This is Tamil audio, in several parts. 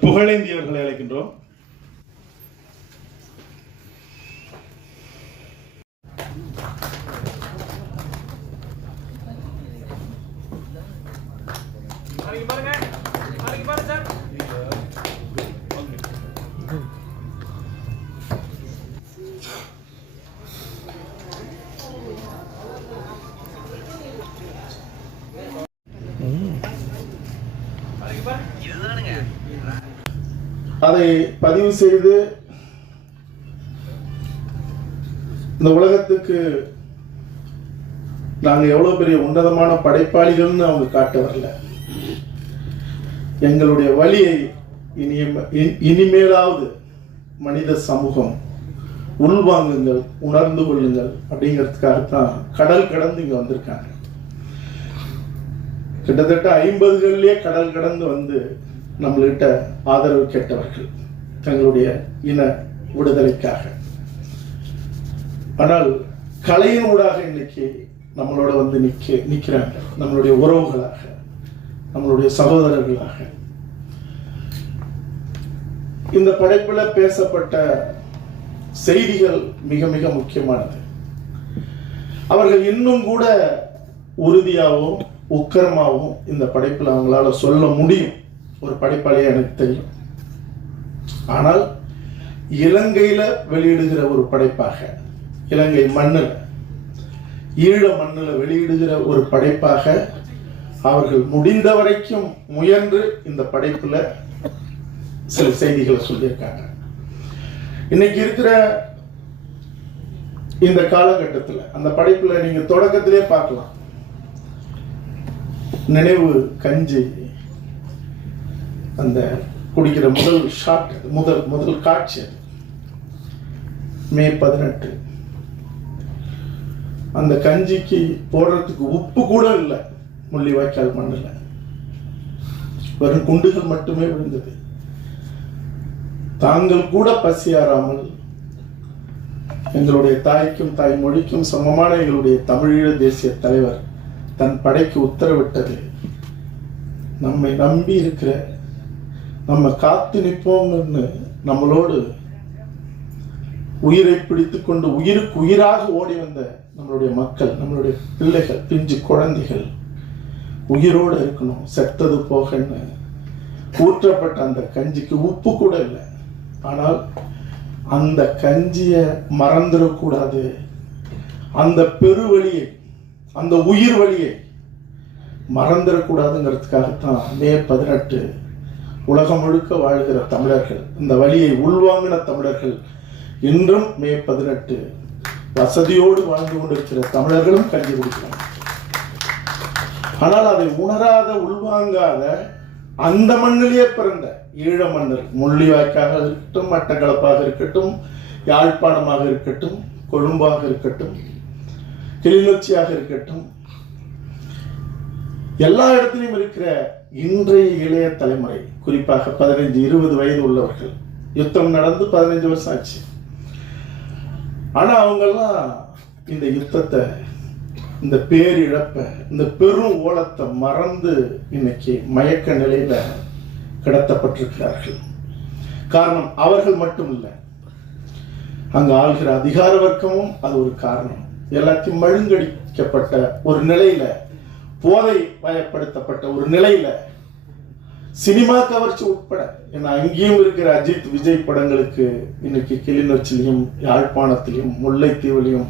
புகழேந்தியவர்களை அழைக்கின்றோம். அதை பதிவு செய்து இந்த உலகத்துக்கு நாங்கள் எவ்வளோ பெரிய உன்னதமான படைப்பாளிகள்னு அவங்க காட்ட வரல. எங்களுடைய வழியை இனிய இனிமேலாவது மனித சமூகம் உள்வாங்குங்கள் உணர்ந்து கொள்ளுங்கள் அப்படிங்கிறதுக்காகத்தான் கடல் கடந்து இங்கே வந்திருக்காங்க. கிட்டத்தட்ட ஐம்பதுகளிலே கடல் கடந்து வந்து நம்மள்கிட்ட ஆதரவு கேட்டவர்கள் தங்களுடைய இன விடுதலைக்காக. ஆனால் கலையின் ஊடாக இன்னைக்கு நம்மளோட வந்து நிக்க நிற்கிறாங்க நம்மளுடைய உறவுகளாக நம்மளுடைய சகோதரர்களாக. இந்த படைப்புல பேசப்பட்ட செய்திகள் மிக மிக முக்கியமானது. அவர்கள் இன்னும் கூட உறுதியாகவும் உக்கரமாகவும் இந்த படைப்பில் அவங்களால சொல்ல முடியும். ஒரு படைப்பாளியா எனக்கு தெரியும். ஆனால் இலங்கையில வெளியிடுகிற ஒரு படைப்பாக இலங்கை மண்ணில் ஈழ மண்ணில் வெளியிடுகிற ஒரு படைப்பாக அவர்கள் முடிந்த வரைக்கும் முயன்று இந்த படைப்புல சில செய்திகளை சொல்லியிருக்காங்க. இன்னைக்கு இருக்கிற இந்த காலகட்டத்தில் அந்த படைப்பில் நீங்க தொடக்கத்திலே பார்க்கலாம். நினைவு கஞ்சி. அந்த குடிக்கிற முதல் ஷாட் முதல் முதல் காட்சி மே பதினெட்டு. அந்த கஞ்சிக்கு போடுறதுக்கு உப்பு கூட இல்லை. முள்ளிவாய்க்கால் மண்ணில். வெறும் குண்டுகள் மட்டுமே விழுந்தது. தாங்கள் கூட பசியாராமல் எங்களுடைய தாய்க்கும் தாய் மொழிக்கும் சமமான எங்களுடைய தமிழீழ தேசிய தலைவர் தன் படைக்கு உத்தரவிட்டது. நம்மை நம்பி இருக்கிற நம்ம காத்து நிற்போம்னு நம்மளோடு உயிரை பிடித்து கொண்டு உயிருக்கு உயிராக ஓடி வந்த நம்மளுடைய மக்கள் நம்மளுடைய பிள்ளைகள் பிஞ்சு குழந்தைகள் உயிரோடு இருக்கணும் செத்தது போகன்னு ஊற்றப்பட்ட அந்த கஞ்சிக்கு உப்பு கூட இல்லை. ஆனால் அந்த கஞ்சியை மறந்துடக்கூடாது. அந்த பெருவழியை அந்த உயிர் வழியை மறந்துடக்கூடாதுங்கிறதுக்காகத்தான் மே பதினெட்டு உலகம் முழுக்க வாழ்கிற தமிழர்கள் இந்த வழியை உள்வாங்கின தமிழர்கள் இன்றும் மே பதினெட்டு வசதியோடு வாழ்ந்து கொண்டிருக்கிற தமிழர்களும் கஞ்சி ஆனால் அதை உணராத உள்வாங்காத அந்த மண்ணிலேயே பிறந்த ஈழ மன்னர் முள்ளிவாய்க்காக இருக்கட்டும் மட்டக்களப்பாக இருக்கட்டும் யாழ்ப்பாணமாக இருக்கட்டும் கொழும்பாக இருக்கட்டும் கிளிநொச்சியாக இருக்கட்டும். எல்லா இடத்திலும் இருக்கிற இன்றைய இளைய தலைமுறை குறிப்பாக பதினைஞ்சு இருபது வயது உள்ளவர்கள் யுத்தம் நடந்து பதினைஞ்சு வருஷம் ஆச்சு. ஆனா அவங்கெல்லாம் இந்த யுத்தத்தை இந்த பேரிழப்பை இந்த பெரும் ஓலத்தை மறந்து இன்னைக்கு மயக்க நிலையில கிடத்தப்பட்டிருக்கிறார்கள். காரணம் அவர்கள் மட்டும் இல்லை அங்கு ஆள்கிற அதிகார வர்க்கமும் அது ஒரு காரணம். எல்லாத்தையும் மழுங்கடிக்கப்பட்ட ஒரு நிலையில போதை வயப்படுத்தப்பட்ட ஒரு நிலையில சினிமா கவர்ச்சி உட்பட ஏன்னா அங்கேயும் இருக்கிற அஜித் விஜய் படங்களுக்கு இன்னைக்கு கிளிநொச்சிலையும் யாழ்ப்பாணத்திலையும் முல்லைத்தீவுலையும்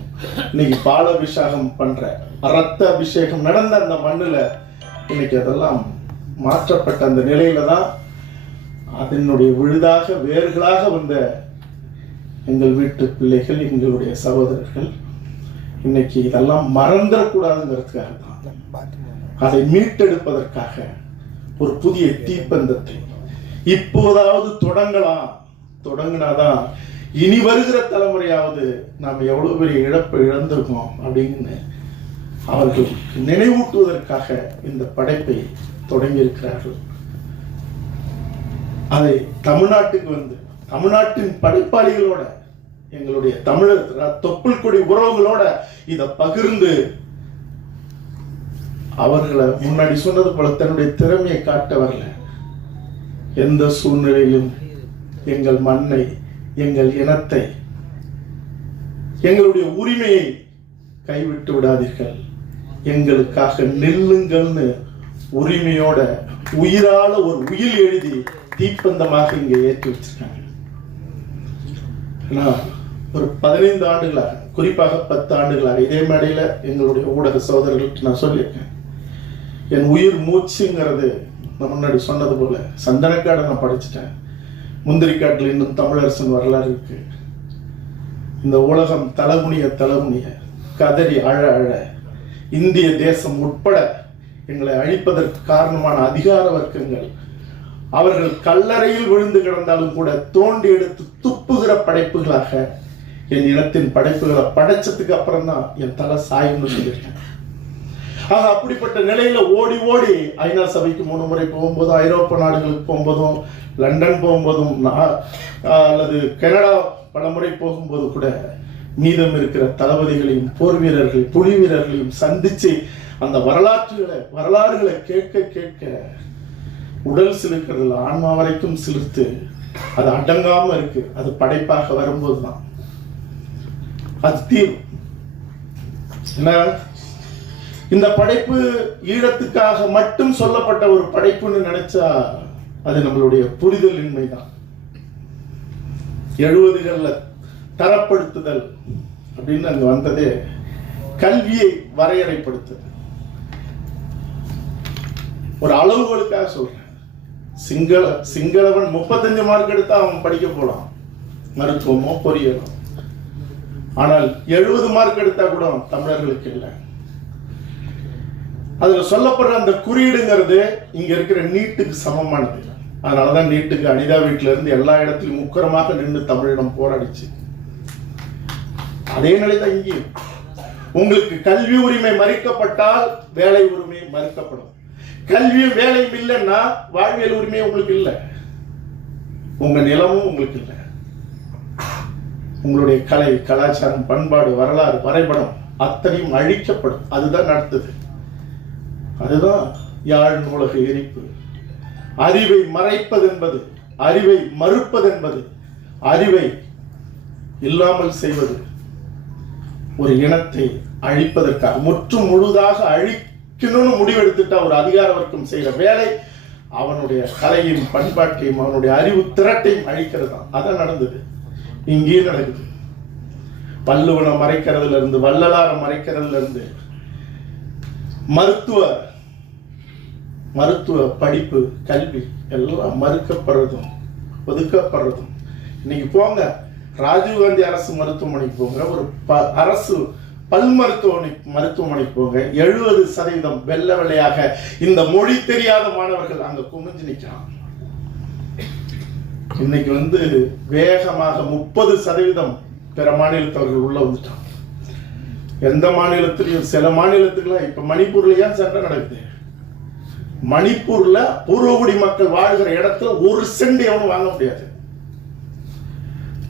இன்னைக்கு பால அபிஷேகம் பண்ற ரத்த அபிஷேகம் நடந்த அந்த மண்ணுல இன்னைக்கு அதெல்லாம் மாற்றப்பட்ட அந்த நிலையில தான் அதனுடைய விழுதாக வேர்களாக வந்த எங்கள் வீட்டு பிள்ளைகள் எங்களுடைய சகோதரர்கள் இன்னைக்கு இதெல்லாம் மறந்துடக்கூடாதுங்கிறதுக்காக தான். அதை மீட்டெடுப்பதற்காக ஒரு புதிய தீப்பந்தத்தை. இப்போதாவது தொடங்கலாம். தொடங்கினாதான் இனி வருகிற தலைமுறையாவது நாம் எவ்வளவு பெரிய இழப்பை இழந்திருக்கோம் அப்படின்னு அவர்கள் நினைவூட்டுவதற்காக இந்த படைப்பை தொடங்கியிருக்கிறார்கள். அதை தமிழ்நாட்டுக்கு வந்து தமிழ்நாட்டின் படைப்பாளிகளோட எங்களுடைய தமிழர் தொப்புள் கொடி உறவுகளோட இதை பகிர்ந்து அவர்களை முன்னாடி சொன்னது போல தன்னுடைய திறமையை காட்ட வரல. எந்த சூழ்நிலையிலும் எங்கள் மண்ணை எங்கள் இனத்தை எங்களுடைய உரிமையை கைவிட்டு விடாதீர்கள். எங்களுக்காக நில்லுங்கள்னு உரிமையோட உயிரால ஒரு உயிர் எழுதி தீப்பந்தமாக இங்க ஏற்றி வச்சிருக்காங்க. ஆனா, ஒரு பதினைந்து ஆண்டுகளாக குறிப்பாக பத்து ஆண்டுகளாக இதே மேடையில் எங்களுடைய ஊடக சகோதரர்களுக்கு நான் சொல்லியிருக்கேன். என் உயிர் மூச்சுங்கிறது நான் முன்னாடி சொன்னது போல சந்தனக்காடை நான் படிச்சுட்டேன். முந்திரிக்காட்டில் இன்னும் தமிழரசன் வரலாறு இருக்கு. இந்த உலகம் தலைமுனிய தலைமுனிய கதறி அழ அழ இந்திய தேசம் உட்பட எங்களை அழிப்பதற்கு காரணமான அதிகார வர்க்கங்கள் அவர்கள் கல்லறையில் விழுந்து கிடந்தாலும் கூட தோண்டி எடுத்து துப்புகிற படைப்புகளாக என் இனத்தின் படைப்புகளை படைச்சதுக்கு அப்புறம் தான் என் தலை சாயும்னு சொல்லியிருக்கேன் ஆக அப்படிப்பட்ட நிலையில ஓடி ஓடி ஐநா சபைக்கு மூணு முறை போகும்போதும் ஐரோப்பா நாடுகளுக்கு போகும்போதும் லண்டன் போகும்போதும் அல்லது கனடா பல முறை போகும்போது கூட மீதம் இருக்கிற தளபதிகளையும் போர் வீரர்கள் புலி வீரர்களையும் சந்திச்சு அந்த வரலாற்றுகளை வரலாறுகளை கேட்க கேட்க உடல் சிலிர்க்கிறதுல ஆன்மா வரைக்கும் சிலிர்த்து அது அடங்காம இருக்கு. அது படைப்பாக வரும்போது தான் அது தீரும் என்ன? இந்த படைப்பு ஈழத்துக்காக மட்டும் சொல்லப்பட்ட ஒரு படைப்புன்னு நினைச்சா அது நம்மளுடைய புரிதல் இன்மைதான் எழுபதுகள்ல தரப்படுத்துதல் அப்படின்னு அங்க வந்ததே கல்வியை வரையறைப்படுத்துது ஒரு அளவுகளுக்காக சொல்றேன். சிங்கள சிங்களவன் முப்பத்தஞ்சு மார்க் எடுத்தா அவன் படிக்க போலாம் மருத்துவமோ பொறியலோ ஆனால் எழுபது மார்க் எடுத்தா கூட தமிழர்களுக்கு இல்லை. அதுல சொல்லப்படுற அந்த குறியீடுங்கிறது இங்க இருக்கிற நீட்டுக்கு சமமானது. அதனாலதான் நீட்டுக்கு அனிதா வீட்டுல இருந்து எல்லா இடத்திலும் முக்கரமாக நின்று தமிழிடம் போராடிச்சு. அதே நிலைதான் இங்கேயும். உங்களுக்கு கல்வி உரிமை மறுக்கப்பட்டால் வேலை உரிமை மறுக்கப்படும். கல்வியும் வேலையும் இல்லைன்னா வாழ்வியல் உரிமை உங்களுக்கு இல்லை. உங்க நிலமும் உங்களுக்கு இல்லை. உங்களுடைய கலை கலாச்சாரம் பண்பாடு வரலாறு வரைபடம் அத்தனையும் அழிக்கப்படும். அதுதான் நடந்தது. அதுதான் யாழ் நூலக எரிப்பு. அறிவை மறைப்பது என்பது அறிவை மறுப்பது என்பது அறிவை இல்லாமல் செய்வது ஒரு இனத்தை அழிப்பதற்காக முற்றும் முழுதாக அழிக்கணும்னு முடிவெடுத்துட்டா ஒரு அதிகார வர்க்கம் செய்கிற வேலை அவனுடைய கலையும் பண்பாட்டையும் அவனுடைய அறிவு திரட்டையும் அழிக்கிறது தான் அதான் நடந்தது. இங்கேயும் நடக்குது பல்லுவனம் மறைக்கிறதுல இருந்து வள்ளலாரம் மறைக்கிறதுல இருந்து மருத்துவ மருத்துவ படிப்பு கல்வி எல்லாம் மறுக்கப்படுறதும் ஒதுக்கப்படுறதும். இன்னைக்கு போங்க. ராஜீவ்காந்தி அரசு மருத்துவமனைக்கு போங்க. ஒரு ப- அரசு பல் மருத்துவமனை மருத்துவமனைக்கு போங்க. எழுபது சதவீதம் வெள்ள வெள்ளையாக இந்த மொழி தெரியாத மாணவர்கள் அங்க குமிஞ்சு நிற்கிறான் இன்னைக்கு வந்து வேகமாக முப்பது சதவீதம் பிற மாநிலத்தவர்கள் உள்ள வந்துட்டான் எந்த மாநிலத்திலையும் சில மாநிலத்துக்குலாம் இப்ப மணிப்பூர்ல ஏன் சண்டை நடக்குது? மணிப்பூர்ல பூர்வகுடி மக்கள் வாழ்கிற இடத்துல ஒரு சென்ட் எவனும் வாங்க முடியாது.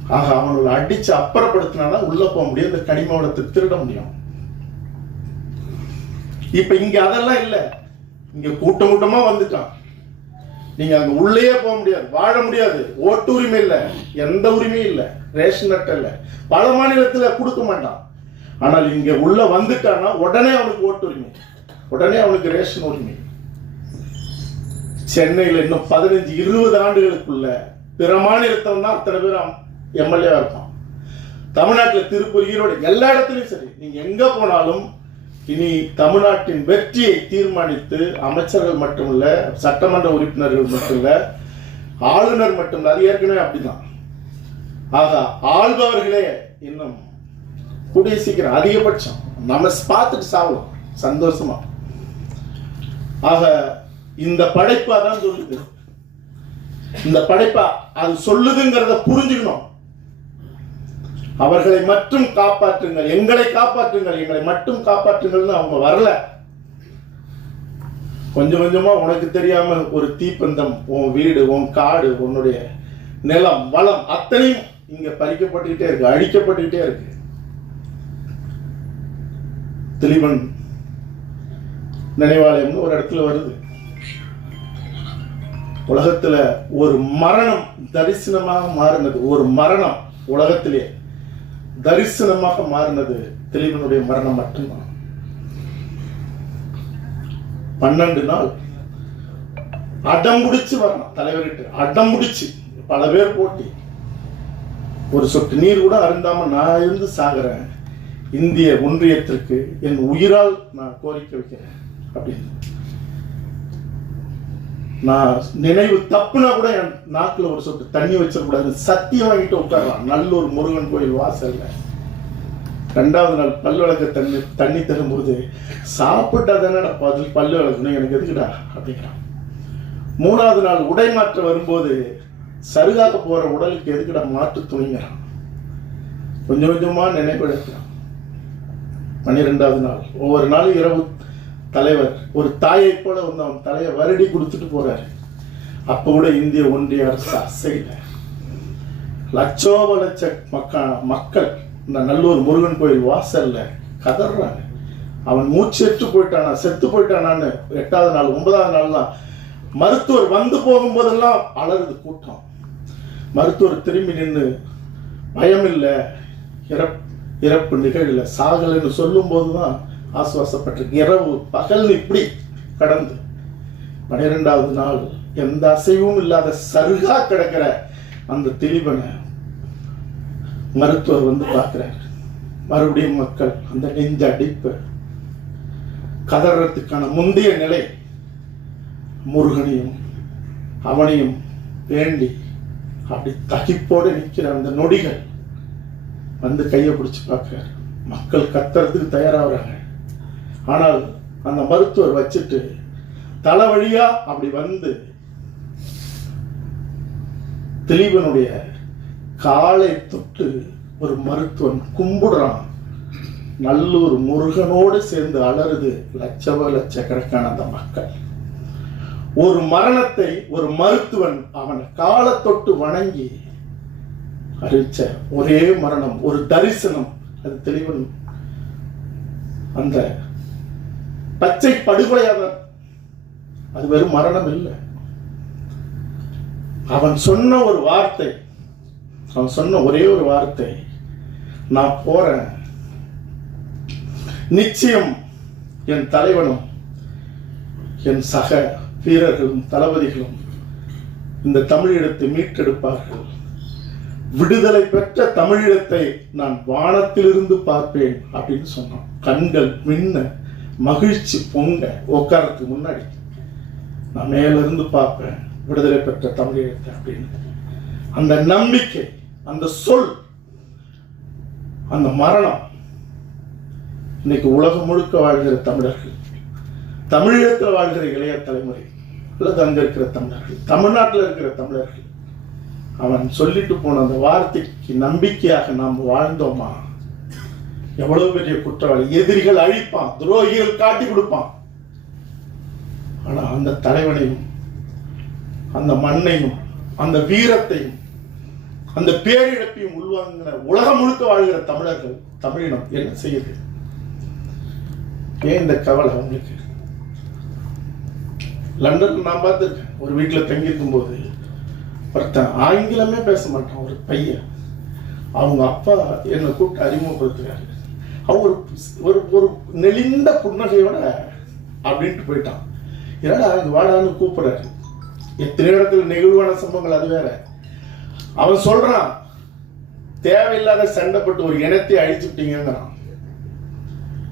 ஆக அவங்களை அடிச்சு அப்புறப்படுத்தினாதான் உள்ள போக முடியும் இந்த கனிம வளத்தை திருட முடியும். இப்ப இங்க அதெல்லாம் இல்லை. இங்க கூட்டம் கூட்டமா வந்துட்டான். நீங்க அங்க உள்ளேயே போக முடியாது வாழ முடியாது. ஓட்டு உரிமை இல்லை எந்த உரிமையும் இல்லை ரேஷன் அட்டை இல்லை. பல மாநிலத்தில் கொடுக்க மாட்டான். ஆனால் இங்க உள்ள வந்துட்டான்னா உடனே அவனுக்கு ஓட்டு உரிமை. உடனே அவனுக்கு ரேஷன் உரிமை. சென்னையில் இன்னும் பதினஞ்சு இருபது ஆண்டுகளுக்குள்ள பிற மாநிலத்தவன் தான் அத்தனை பேர் எம்எல்ஏவா இருப்பான். தமிழ்நாட்டில் திருப்பூர் ஈரோடு எல்லா இடத்துலையும் சரி. நீங்க எங்க போனாலும் இனி தமிழ்நாட்டின் வெற்றியை தீர்மானித்து அமைச்சர்கள் மட்டுமல்ல சட்டமன்ற உறுப்பினர்கள் மட்டுமல்ல ஆளுநர் மட்டுமல்ல அது ஏற்கனவே அப்படிதான். ஆக ஆள்பவர்களே இன்னும் கூடிய சீக்கிரம் அதிகபட்சம். நம்ம பார்த்துட்டு சாவலாம் சந்தோஷமா. ஆக இந்த படைப்பா தான் சொல்லுது. இந்த படைப்பா அது சொல்லுதுங்கிறத புரிஞ்சுக்கணும். அவர்களை மட்டும் காப்பாற்றுங்கள். எங்களை காப்பாற்றுங்கள். எங்களை மட்டும் காப்பாற்றுங்கள்னு அவங்க வரல. கொஞ்சம் கொஞ்சமா உனக்கு தெரியாம ஒரு தீப்பந்தம் உன் வீடு உன் காடு உன்னுடைய நிலம் வளம் அத்தனையும் இங்க பறிக்கப்பட்டுக்கிட்டே இருக்கு அழிக்கப்பட்டுக்கிட்டே இருக்கு. திலீபன் நினைவாலயம்னு ஒரு இடத்துல வருது. உலகத்துல ஒரு மரணம் தரிசனமாக மாறினது. ஒரு மரணம் உலகத்திலே. தரிசனமாக மாறினது தெளிவனுடைய மரணம் மட்டும்தான். பன்னெண்டு நாள் அடம் முடிச்சு வரணும். தலைவர்கிட்ட அடம் முடிச்சு பல பேர் போட்டி. ஒரு சொட்டு நீர் கூட அருந்தாம நான் இருந்து சாகிறேன். இந்திய ஒன்றியத்திற்கு என் உயிரால் நான் கோரிக்கை வைக்கிறேன். அப்படின்னு. நான் நினைவு தப்புனா கூட என் நாக்கில் ஒரு சொட்டு தண்ணி வச்சிடக்கூடாது. சத்தியம் வாங்கிட்டு உட்காரலாம். நல்லூர் முருகன் கோயில் வாசல்ல. ரெண்டாவது நாள் பல்லு தண்ணி தண்ணி தரும்போது சாப்பிட்டா தானடா பதில் பல்லு விளக்கணும் எனக்கு எதுக்குடா அப்படிங்கிறான். மூணாவது நாள் உடை மாற்ற வரும்போது சருகாக்க போகிற உடலுக்கு எதுக்குடா மாற்று துணிங்கிறான். கொஞ்சம் கொஞ்சமாக நினைவு எடுக்கிறான். பன்னிரெண்டாவது நாள். ஒவ்வொரு நாளும் இரவு தலைவர் ஒரு தாயை போல வந்து அவன் தலையை வருடி கொடுத்துட்டு போறாரு. அப்ப கூட இந்திய ஒன்றிய அரசு அசைல லட்சோப லட்ச மக்கள் மக்கள் இந்த நல்லூர் முருகன் கோயில் வாசல்ல கதறாங்க. அவன் மூச்செட்டு போயிட்டானா செத்து போயிட்டானான்னு எட்டாவது நாள் ஒன்பதாவது நாள்லாம் மருத்துவர் வந்து போகும்போதெல்லாம் அலறுது கூட்டம். மருத்துவர் திரும்பி நின்று பயம் இல்லை இறப் இறப்பு நிகழல சாகலைன்னு சொல்லும்போது தான் ஆசுவாசப்பட்டிருக்கு இரவு பகல் இப்படி கடந்து பனிரெண்டாவது நாள் எந்த அசைவும் இல்லாத சருகா கிடக்கிற அந்த திலீபனை மருத்துவர் வந்து பார்க்கிறார். மறுபடியும் மக்கள் அந்த நெஞ்ச அடிப்பு கதறத்துக்கான முந்தைய நிலை முருகனையும் அவனையும் வேண்டி அப்படி தகிப்போடு நிற்கிற அந்த நொடிகள் வந்து கையை பிடிச்சு பார்க்கிறார். மக்கள் கத்துறதுக்கு தயாராகிறாங்க ஆனால் அந்த மருத்துவர் வச்சுட்டு தலை வழியா அப்படி வந்து திலீபனுடைய காலை தொட்டு ஒரு மருத்துவன் கும்பிடுறான். நல்லூர் முருகனோடு சேர்ந்து அலறுது லட்சவ லட்சக்கணக்கான அந்த மக்கள். ஒரு மரணத்தை ஒரு மருத்துவன் அவன் காலை தொட்டு வணங்கி அறிவிச்ச ஒரே மரணம் ஒரு தரிசனம். அது தெளிவன் அந்த பச்சை படுகொலையாதான் அது வெறும் மரணம் இல்லை. அவன் சொன்ன ஒரு வார்த்தை அவன் சொன்ன ஒரே ஒரு வார்த்தை நான் போறேன். நிச்சயம் என் தலைவனும் என் சக வீரர்களும் தளபதிகளும் இந்த தமிழீழத்தை மீட்டெடுப்பார்கள். விடுதலை பெற்ற தமிழீழத்தை நான் வானத்திலிருந்து பார்ப்பேன் அப்படின்னு சொன்னான். கண்கள் மின்ன மகிழ்ச்சி பொங்க உட்காரத்துக்கு முன்னாடி நான் மேலிருந்து பார்ப்பேன் விடுதலை பெற்ற தமிழகத்தை அப்படின்னு. அந்த நம்பிக்கை அந்த சொல் அந்த மரணம் இன்னைக்கு உலகம் முழுக்க வாழ்கிற தமிழர்கள் தமிழகத்தில் வாழ்கிற இளைய தலைமுறை அல்லது அங்கே இருக்கிற தமிழர்கள் தமிழ்நாட்டில் இருக்கிற தமிழர்கள் அவன் சொல்லிட்டு போன அந்த வார்த்தைக்கு நம்பிக்கையாக நாம் வாழ்ந்தோமா? எவ்வளவு பெரிய குற்றவாளி? எதிரிகள் அழிப்பான் துரோகிகள் காட்டி கொடுப்பான். ஆனா அந்த தலைவனையும் அந்த மண்ணையும் அந்த வீரத்தையும் அந்த பேரிழப்பையும் உள்வாங்கின உலகம் முழுக்க வாழ்கிற தமிழர்கள் தமிழினம் என்ன செய்யுது? ஏன் இந்த கவலை உங்களுக்கு? லண்டன்ல நான் பார்த்துருக்கேன். ஒரு வீட்டில் தங்கியிருக்கும் போது ஒருத்தன் ஆங்கிலமே பேச மாட்டான் ஒரு பையன். அவங்க அப்பா என்னை கூப்பிட்டு அறிமுகப்படுத்துறாரு. அவர் ஒரு ஒரு நெளிந்த புன்னகையோட அப்படின்ட்டு போயிட்டான். என்னடா அங்கே வாடான்னு கூப்பிடுறாரு. எத்தனை இடத்துல நெகிழ்வான சம்பவங்கள் அது வேற. அவன் சொல்றான் தேவையில்லாத சண்டைப்பட்டு ஒரு இனத்தை அழிச்சுட்டீங்கிறான்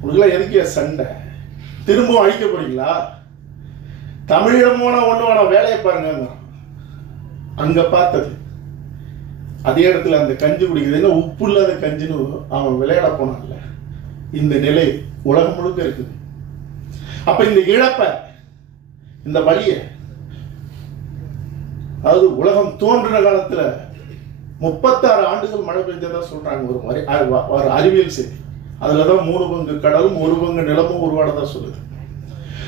உங்களுக்குலாம் எதுக்கு சண்டை? திரும்பவும் அழிக்க போறீங்களா? தமிழிடம் போனா ஒண்ணு வேணா வேலையை பாருங்க அங்க பார்த்தது அதே இடத்துல அந்த கஞ்சி குடிக்குது. என்ன உப்பு இல்லாத கஞ்சின்னு அவன் விளையாட போனான்ல. இந்த நிலை உலகம் முழுக்க இருக்குது. அப்ப இந்த இழப்ப இந்த வழிய அதாவது உலகம் தோன்றின காலத்துல முப்பத்தாறு ஆண்டுகள் மழை பெஞ்சதா சொல்றாங்க. ஒரு ஒரு அறிவியல் செய்தி. அதுலதான் மூணு பங்கு கடலும் ஒரு பங்கு நிலமும் உருவானதா சொல்லுது.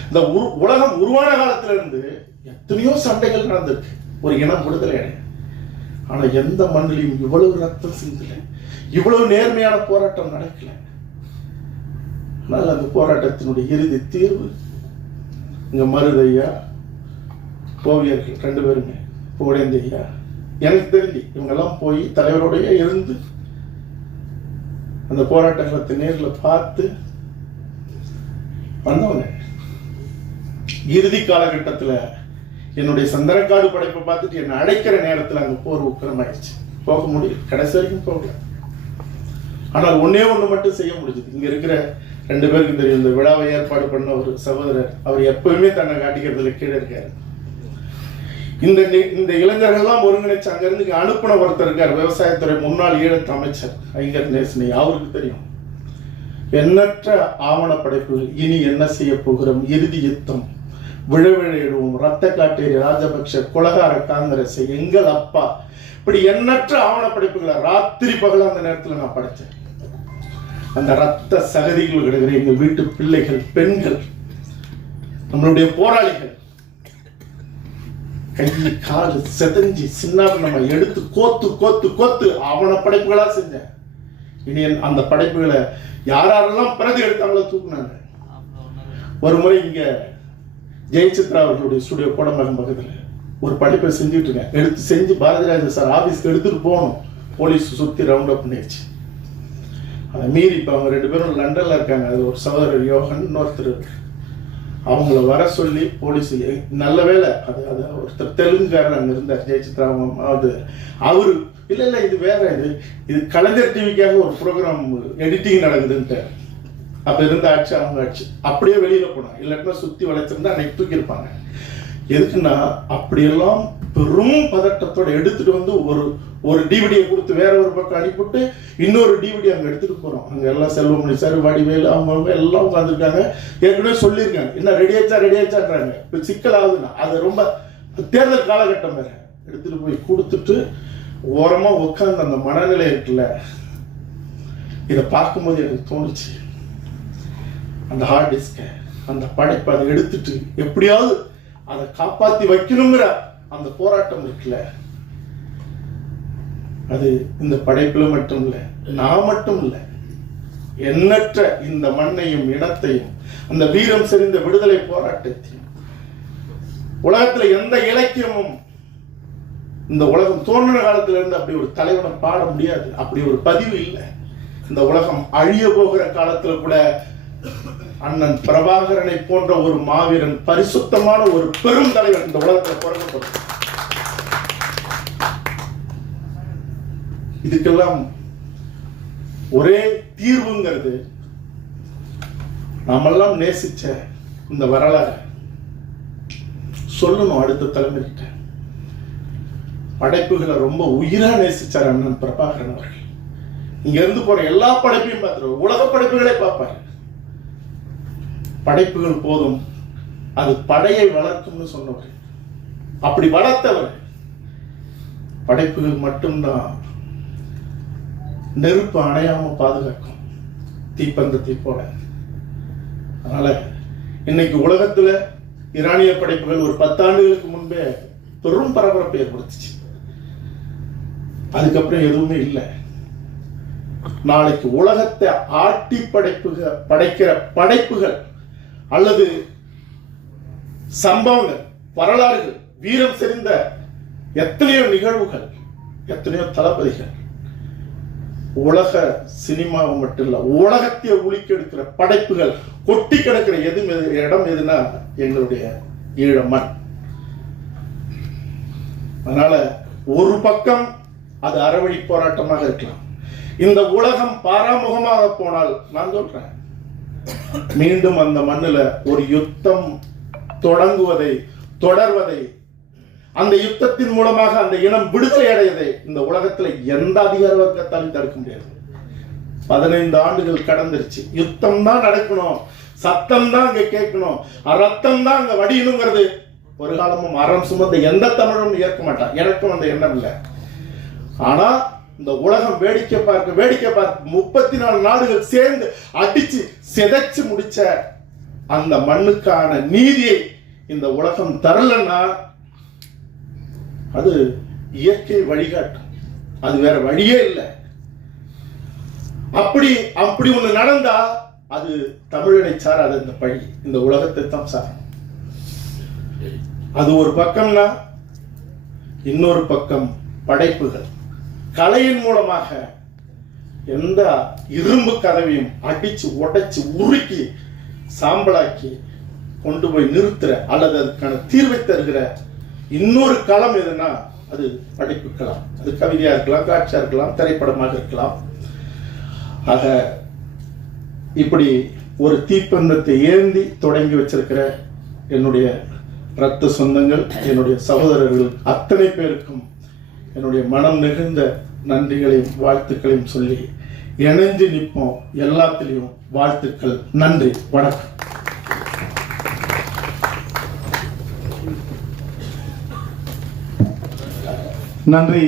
இந்த உரு- உலகம் உருவான காலத்துல இருந்து எத்தனையோ சண்டைகள் நடந்திருக்கு. ஒரு இனம் விடுதலை அடைய ஆனா எந்த மண்ணிலையும் இவ்வளவு ரத்தம் சிந்தல இவ்வளவு நேர்மையான போராட்டம் நடக்கல. ஆனால் அந்த போராட்டத்தினுடைய இறுதி தீர்வு. இங்க மருதையா ஓவியர்கள் ரெண்டு பேருமே புகழேந்தி எனக்கு தெரிஞ்சு இவங்கெல்லாம் போய் தலைவரோடய இருந்து அந்த போராட்ட களத்தை நேரில் பார்த்து வந்தவங்க. இறுதி காலகட்டத்தில் என்னுடைய சந்தனக்காடு படைப்பை பார்த்துட்டு என்னை அழைக்கிற நேரத்தில் அங்கே போர் உக்கிரமாயிடுச்சு. போக முடியல. கடைசி வரைக்கும் போகல. ஆனால் ஒண்ணே ஒண்ணு மட்டும் செய்ய முடிஞ்சது. இங்க இருக்கிற ரெண்டு பேருக்கும் தெரியும் இந்த விழாவை ஏற்பாடு பண்ண ஒரு சகோதரர் அவர் எப்பவுமே தன்னை காட்டிக்கிறதுல கீழே இருக்காரு. இந்த இந்த இளைஞர்கள்லாம் ஒருங்கிணைச்சு அங்கிருந்து அனுப்பின அனுப்புன ஒருத்தர் இருக்கார் விவசாயத்துறை முன்னாள் ஈழத்து அமைச்சர் ஐங்கர் நேசினி. அவருக்கு தெரியும். எண்ணற்ற ஆவண படைப்புகள் இனி என்ன செய்ய போகிறோம்? இறுதி யுத்தம். விழவிழையிடுவோம் ரத்த காட்டேரி ராஜபக்ஷ குலகார காங்கிரஸ் எங்கள் அப்பா. இப்படி எண்ணற்ற ஆவண படைப்புகளை ராத்திரி பகல அந்த நேரத்துல நான் படித்தேன் அந்த ரத்த சகதிகள் கிடக்கிற எங்கள் வீட்டு பிள்ளைகள் பெண்கள் நம்மளுடைய போராளிகள். கை காலு செதஞ்சி சின்ன நம்ம எடுத்து கோத்து கோத்து கோத்து அவன படைப்புகளா செஞ்சேன் இனி அந்த படைப்புகளை யாரெல்லாம் பிரதி எடுத்தாங்களோ தூக்குனாங்க. ஒரு முறை இங்க ஜெயசித்ரா அவர்களுடைய ஸ்டுடியோ கோடம்பகம் பக்கத்தில் ஒரு படைப்பை செஞ்சுட்டு இருக்கேன். எடுத்து செஞ்சு பாரதிராஜன் சார் ஆபீஸ்க்கு எடுத்துட்டு போகணும். போலீஸ் சுத்தி ரவுண்ட் அப் பண்ணிடுச்சு. அதை மீறி இப்போ அவங்க ரெண்டு பேரும் லண்டனில் இருக்காங்க. அது ஒரு சகோதரர் யோகன் இன்னொருத்தர் அவங்கள வர சொல்லி போலீஸ் நல்ல வேளை அது அது ஒருத்தர் தெலுங்குக்காரர் அங்கே இருந்தார் ஜெயசித்ரா அது அவர் இல்லை இல்லை இது வேற இது இது கலைஞர் டிவிக்காக ஒரு ப்ரோக்ராம் எடிட்டிங் நடக்குதுன்ட்டு. அப்போ இருந்த ஆட்சி அவங்க ஆட்சி அப்படியே வெளியில் போனாங்க. இல்லாட்டினா சுற்றி வளைச்சிருந்தா அன்னைக்கு தூக்கியிருப்பாங்க. எதுக்குன்னா அப்படியெல்லாம் பெரும் பதட்டத்தோட எடுத்துட்டு வந்து ஒரு ஒரு டிவிடியை கொடுத்து வேற ஒரு பக்கம் அனுப்பிவிட்டு இன்னொரு டிவிடி அங்க எடுத்துட்டு போறோம். அங்க எல்லாம் செல்வமணி சார் வடிவேல் அவங்க எல்லாம் உட்காந்துருக்காங்க ஏற்கனவே சொல்லியிருக்காங்க. என்ன ரெடி ஆச்சா ரெடி ஆச்சான்றாங்க. இப்போ சிக்கல் ஆகுதுன்னா அது ரொம்ப தேர்தல் காலகட்டம் வேற. எடுத்துட்டு போய் கொடுத்துட்டு ஓரமா உட்காந்து அந்த மனநிலை இருக்குல்ல இதை பார்க்கும்போது எனக்கு தோணுச்சு. அந்த ஹார்ட் டிஸ்கை அந்த படைப்பை அதை எடுத்துட்டு எப்படியாவது அதை காப்பாத்தி வைக்கணுங்கிற அந்த போராட்டம் இருக்குல்ல? அது இந்த படைப்புல மட்டும் இல்ல நான் மட்டும் இல்ல எண்ணற்ற இந்த மண்ணையும் இனத்தையும் அந்த வீரம் செறிந்த விடுதலை போராட்டத்தையும் உலகத்துல எந்த இலக்கியமும் இந்த உலகம் தோன்றின காலத்துல இருந்து அப்படி ஒரு தலைவனை பாட முடியாது. அப்படி ஒரு பதிவு இல்லை. இந்த உலகம் அழிய போகிற காலத்துல கூட அண்ணன் பிரபாகரனை போன்ற ஒரு மாவீரன் பரிசுத்தமான ஒரு பெரும் தலைவர் இந்த உலகத்துல பிறக்கப்படும் இதுக்கெல்லாம் ஒரே தீர்வுங்கிறது நாமெல்லாம் நேசிச்ச இந்த வரலாறு. சொல்லணும் அடுத்த தலைமுறைகிட்ட. படைப்புகளை ரொம்ப உயிரா நேசிச்சார் அண்ணன் பிரபாகரன் அவர்கள். இங்க இருந்து போற எல்லா படைப்பையும் பார்த்துருவோம் உலக படைப்புகளே பார்ப்பாரு. படைப்புகள் போதும். அது படையை வளர்க்கும்னு சொன்னவர். அப்படி வளர்த்தவர். படைப்புகள் மட்டும்தான். நெருப்பு அடையாம பாதுகாக்கும். தீப்பந்தத்தை போல அதனால இன்னைக்கு உலகத்துல ஈரானிய படைப்புகள் ஒரு பத்தாண்டுகளுக்கு முன்பே பெரும் பரபரப்பை ஏற்படுத்துச்சு. அதுக்கப்புறம் எதுவுமே இல்லை. நாளைக்கு உலகத்தை ஆட்டி படைப்புக படைக்கிற படைப்புகள் அல்லது சம்பவங்கள் வரலாறுகள் வீரம் செறிந்த எத்தனையோ நிகழ்வுகள் எத்தனையோ தளபதிகள் உலக சினிமாவை மட்டும் இல்ல உலகத்தையே உலுக்கெடுக்கிற படைப்புகள் கொட்டி கிடக்கிற எது இடம் எதுனா எங்களுடைய ஈழ மண் அதனால ஒரு பக்கம் அது அறவழி போராட்டமாக இருக்கலாம். இந்த உலகம் பாராமுகமாக போனால் நான் சொல்றேன் மீண்டும் அந்த மண்ணுல ஒரு யுத்தம் தொடங்குவதை தொடர்வதை அந்த யுத்தத்தின் மூலமாக அந்த இனம் விடுதலை அடையதை இந்த உலகத்துல எந்த அதிகார வர்க்கத்தாலும் தடுக்க முடியாது. பதினைந்து ஆண்டுகள் கடந்துருச்சு. யுத்தம் தான் நடக்கணும். சத்தம் தான் அங்க கேட்கணும். ரத்தம் தான் அங்க வடியணுங்கிறது. ஒரு காலமும் அறம் சுமந்த எந்த தமிழும் ஏற்க மாட்டான் எனக்கும் அந்த எண்ணம் இல்லை. ஆனா இந்த உலகம் வேடிக்கை பார்க்க வேடிக்கை பார்க்க முப்பத்தி நாலு நாடுகள் சேர்ந்து அடிச்சு சிதைச்சு முடிச்ச அந்த மண்ணுக்கான நீதியை இந்த உலகம் தரலன்னா அது இயற்கை வழிகாட்டும். அது வேற வழியே இல்லை. அப்படி அப்படி ஒண்ணு நடந்தா அது தமிழனை சாராது இந்த பழி. இந்த உலகத்தை தான் சார் அது ஒரு பக்கம்னா இன்னொரு பக்கம் படைப்புகள். கலையின் மூலமாக எந்த இரும்பு கதவையும் அடிச்சு உடைச்சு உருக்கி சாம்பலாக்கி கொண்டு போய் நிறுத்துற அல்லது அதுக்கான தீர்வை தருகிற இன்னொரு களம் எதுனா அது படைப்பு களம். அது கவிதையா இருக்கலாம் காட்சியா இருக்கலாம் திரைப்படமாக இருக்கலாம். ஆக இப்படி ஒரு தீப்பந்தத்தை ஏந்தி தொடங்கி வச்சிருக்கிற என்னுடைய ரத்த சொந்தங்கள் என்னுடைய சகோதரர்கள் அத்தனை பேருக்கும் என்னுடைய மனம் நெகிழ்ந்த நன்றிகளையும் வாழ்த்துக்களையும் சொல்லி இணைஞ்சு நிற்போம். எல்லாத்துலேயும் வாழ்த்துக்கள். நன்றி. வணக்கம். நன்றி.